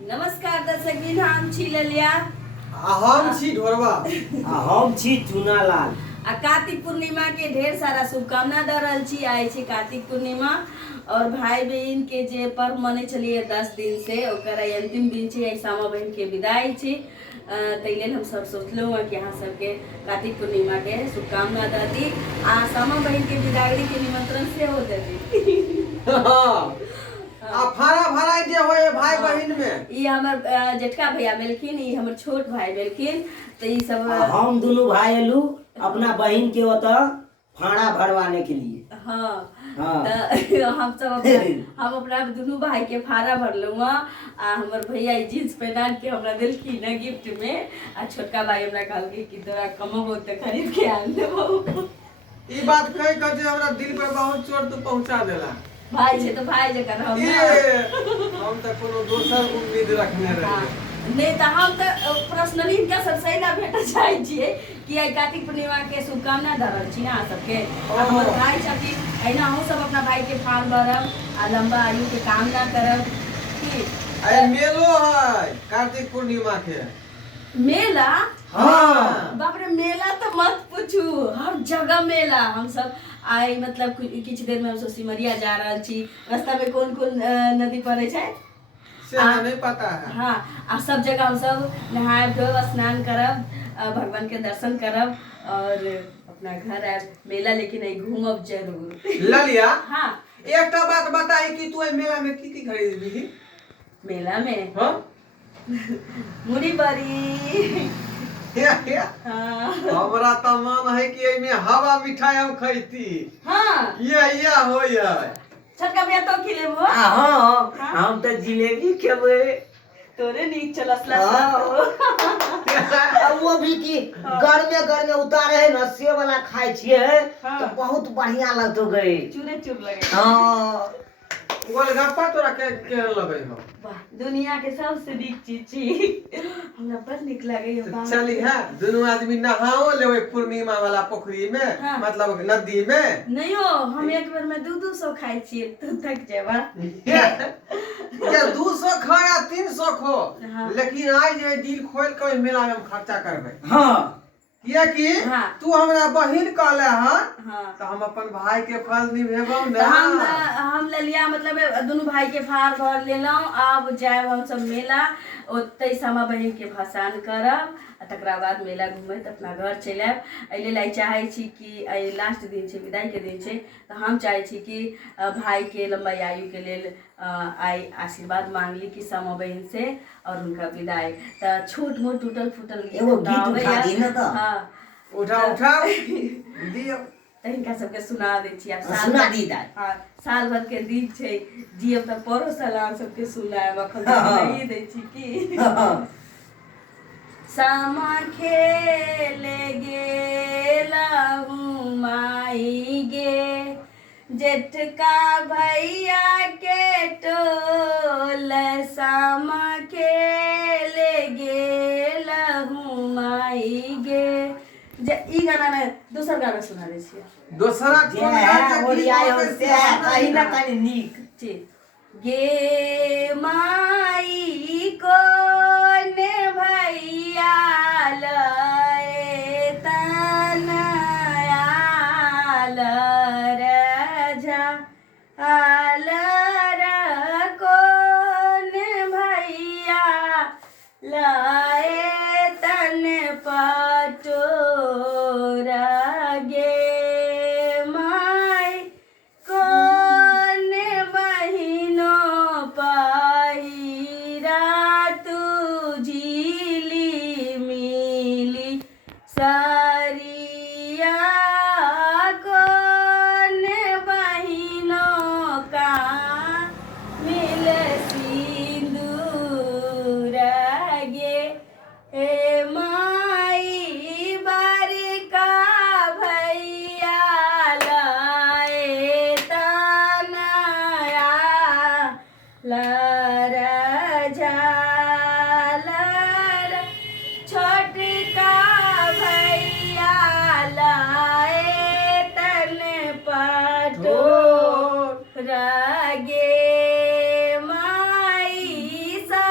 नमस्कार दर्शक हम छी ललिया हम छी ढोरवा हम छी चूनालाल। आ कार्तिक पूर्णिमा के ढेर सारा शुभकामना दे रहल छी। आए छी कार्तिक पूर्णिमा और भाई बहन के जे पर्व मने चलिए 10 दिन से ओकर आई अंतिम दिन छे। सामा बहन के विदाई छे। ताहि लेल हम सब सोचलहुँ कि अहाँ सबके कार्तिक पूर्णिमा के शुभकामना दे दी आ सामा बहन के विदाई के निमंत्रण से हो दे दी। आ फारा भराई जे होय भाई बहन में ई हमर जेठका भैया मिलखिन, ई हमर छोट भाई मिलखिन। तो ई सब हम दोनों भाई एलू अपना बहन के ओत फाड़ा भरवाने के लिए। हाँ हाँ। तो हम सब हम अपना दोनों भाई के फाड़ा भरलू आ हमर भैया जींस पहना के हमरा दिलखिन न गिफ्ट में। आ छोटका भाई हमरा कहलके कि तोरा कमबो त खरीद के आन देबो। ई बात कह के जे हमरा दिल पर बहुत चोट तो पहुंचा देला। भाई छे तो भाई जकर हम हम त कोनो दोसर उम्मीद रखने रही। नहीं तो हम तो पर्सनली इनका सबसे ना भेट चाहे छिए कि आई कार्तिक पूर्णिमा के शुभकामना दे रहल छी ना सबके। हमर भाई छथिन एना हम सब अपना भाई के फाल भरब आ लंबा आयु के कामना करब कि अरे मेलो है कार्तिक पूर्णिमा के मेला। हाँ। बाप रे मेला तो मत पूछू, हर जगह मेला। हम सब आई मतलब कुछ देर में हम सब सिमरिया जा रहल छी। रास्ता में कौन कौन नदी पड़े छे से नहीं पता है। हाँ आ सब जगह हम सब नहाय धोब स्नान करब, भगवान के दर्शन करब और अपना घर आब। मेला लेकिन आई घूमब जरूर। ललिया हाँ एकटा बात बताई कि तू ए मेला में की खरीदबी? मेला में हां मुड़ी बड़ी। हाँ हमरा त मन है कि एमे हवा मिठाई हम खैती। हाँ ये होय है। छोटका भैया तो खिलेबो। हाँ हम तो जिलेबी खेबे। तोरे नीक चलस ला। अब वो भी कि गर्मे उतारे है न से वाला खाए छिए हाँ। तो बहुत बढ़िया लगतो गए। चूरे चूर लगे। हाँ गोलगप्पा तोरा के लगे हो? वाह दुनिया के सबसे नीक चीज छी। हमरा बड़ नीक लागे ये बात। चली है दोनों आदमी नहाओ लेवे पूर्णिमा वाला पोखरी में। हाँ। मतलब नदी में। नहीं हो हम एक बार में 200 खाई छिए तू थक जेबा। या 200 खा या 300 खो। हाँ। लेकिन आज जे दिल खोल के मेला में हम खर्चा करबे। हाँ किया कि हाँ। तू हमरा बहिन कहले हन हाँ तो हम अपन भाई के फर्ज निभेबौ तो ना। हम ललिया मतलब दोनों भाई के फार भर लेलौं। अब जाए हम सब मेला ओते सामा बहन के भसान करब आ तकरा बाद मेला घूमत अपना घर चलि आयब। एहि लेल आई चाहे छी कि आई लास्ट दिन छे, विदाई के दिन छे। तो हम चाहे छी कि भाई के लंबा आयु के लेल आई आशीर्वाद मांगली कि सामा बहन से और उनका विदाई। तो छोट मोट टूटल फूटल एगो गीत उठा दी ना तो। हाँ उठा दियो। तहिनका सबके सुना दै छी। आब सुना दी दाई। हाँ साल भर के दिन छे जियब त परो साल अहाँ सबके सुनाएब। अखन हाँ। नहीं दै छी कि हाँ। सामा खेले गेलहु माई गे जेठका भैया के टोल। सामा खेले गेलहु माई गे। ई गाना में दूसर गाना सुना दे छियै। दूसरा जे है ओरियाई हो से कहीं ना कहीं नीक। जी गे माई कोन भैया लए तनया लरझा आलर कोन भैया लए तन पटोरा गे माई कोन बहिनो पहिरा तू झिली मिली सारिया कोन बहिनो का मिल सिंदूर गे हे माई बारिका भैया लाए तनया लरझा छोटका भैया लाए तन पटो रगे माई सा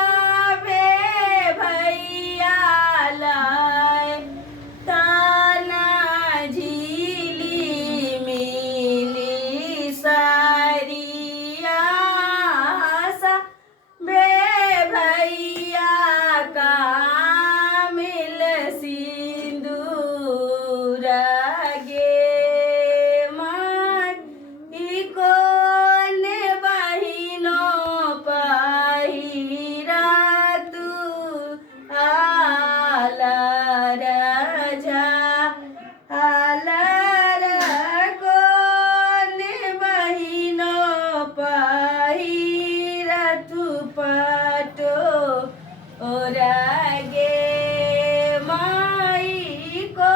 रगे माई को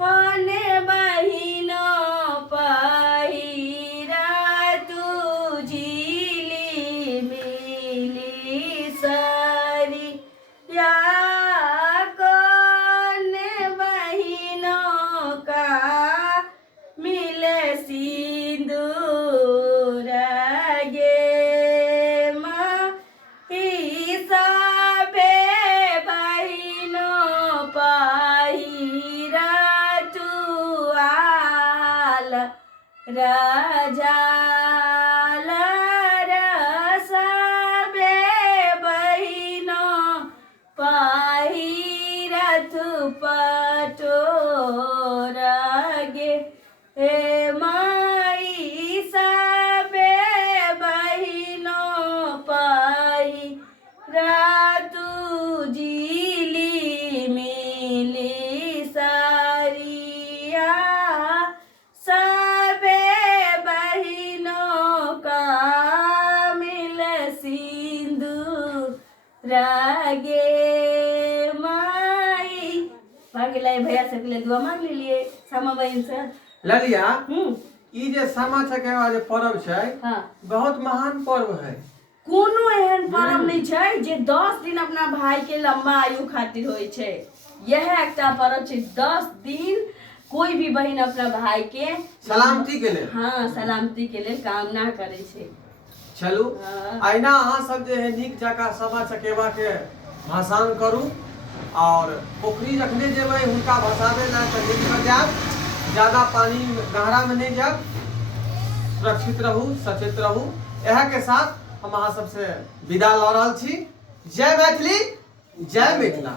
होने बहिनो पहिरा तू झीली मिली सरी या कोने बहिनों का मिले सिंदूर गे माँ हिसाबे बहिनों पहिरा तू आल राजा रसबे बहिनों पहिरथ पटोर गे हे माई सबे बहिनों पहिरथ झीली मिली सारिया सबे बहिनों का मिल सिंदूर गे माई। भागे लाई भैया से पहले दुआ मांग लिए सामा बहन से। ललिया ई जे सामा चकेवा जे पर्व छै हाँ बहुत महान पर्व है। कोनो एहन पर्व नहीं छै जे 10 दिन अपना भाई के लंबा आयु खातिर होय छै। यह एकटा पर्व छै 10 दिन कोई भी बहन अपना भाई के सलामती के लेल हाँ सलामती के लेल कामना करे छै। चलू हाँ। अहिना अहाँ सब जे है नीक जकाँ सामा चकेवा के भसान करू और पोखरी जखने जेबै हुनका भसाबे ला तऽ नीक पर जाब, ज्यादा पानी गहरा में नहीं जाब, सुरक्षित रहू सचेत रहू। यह के साथ हम अहाँ सबसे विदा लऽ रहल छी। जय मैथिली जय मिथिला।